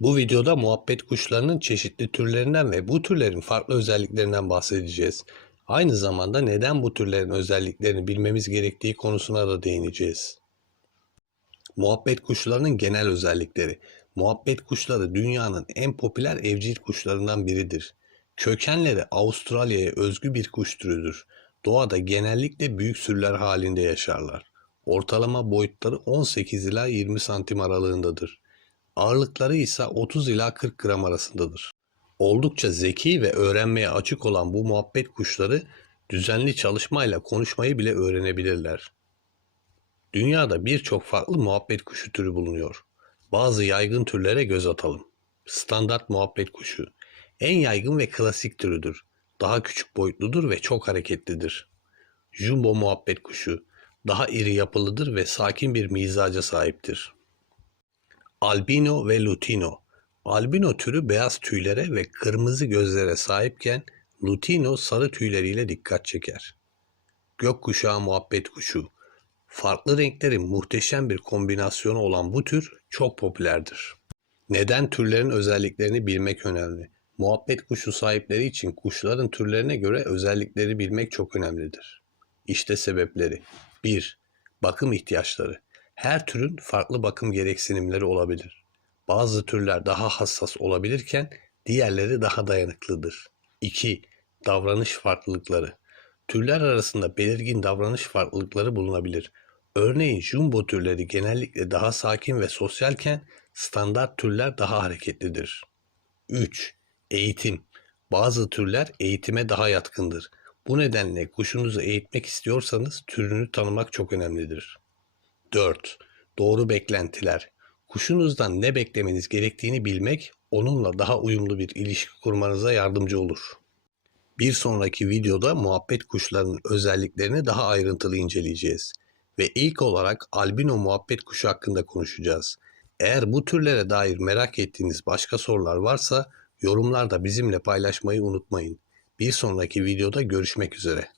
Bu videoda muhabbet kuşlarının çeşitli türlerinden ve bu türlerin farklı özelliklerinden bahsedeceğiz. Aynı zamanda neden bu türlerin özelliklerini bilmemiz gerektiği konusuna da değineceğiz. Muhabbet kuşlarının genel özellikleri. Muhabbet kuşları dünyanın en popüler evcil kuşlarından biridir. Kökenleri Avustralya'ya özgü bir kuş türüdür. Doğada genellikle büyük sürüler halinde yaşarlar. Ortalama boyutları 18 ila 20 santim aralığındadır. Ağırlıkları ise 30 ila 40 gram arasındadır. Oldukça zeki ve öğrenmeye açık olan bu muhabbet kuşları düzenli çalışmayla konuşmayı bile öğrenebilirler. Dünyada birçok farklı muhabbet kuşu türü bulunuyor. Bazı yaygın türlere göz atalım. Standart muhabbet kuşu en yaygın ve klasik türüdür. Daha küçük boyutludur ve çok hareketlidir. Jumbo muhabbet kuşu daha iri yapılıdır ve sakin bir mizaca sahiptir. Albino ve Lutino. Albino türü beyaz tüylere ve kırmızı gözlere sahipken Lutino sarı tüyleriyle dikkat çeker. Gökkuşağı muhabbet kuşu. Farklı renklerin muhteşem bir kombinasyonu olan bu tür çok popülerdir. Neden türlerin özelliklerini bilmek önemli? Muhabbet kuşu sahipleri için kuşların türlerine göre özellikleri bilmek çok önemlidir. İşte sebepleri. 1. Bakım ihtiyaçları. Her türün farklı bakım gereksinimleri olabilir. Bazı türler daha hassas olabilirken diğerleri daha dayanıklıdır. 2. Davranış farklılıkları. Türler arasında belirgin davranış farklılıkları bulunabilir. Örneğin jumbo türleri genellikle daha sakin ve sosyalken standart türler daha hareketlidir. 3. Eğitim. Bazı türler eğitime daha yatkındır. Bu nedenle kuşunuzu eğitmek istiyorsanız türünü tanımak çok önemlidir. 4. Doğru beklentiler. Kuşunuzdan ne beklemeniz gerektiğini bilmek onunla daha uyumlu bir ilişki kurmanıza yardımcı olur. Bir sonraki videoda muhabbet kuşlarının özelliklerini daha ayrıntılı inceleyeceğiz ve ilk olarak albino muhabbet kuşu hakkında konuşacağız. Eğer bu türlere dair merak ettiğiniz başka sorular varsa yorumlarda bizimle paylaşmayı unutmayın. Bir sonraki videoda görüşmek üzere.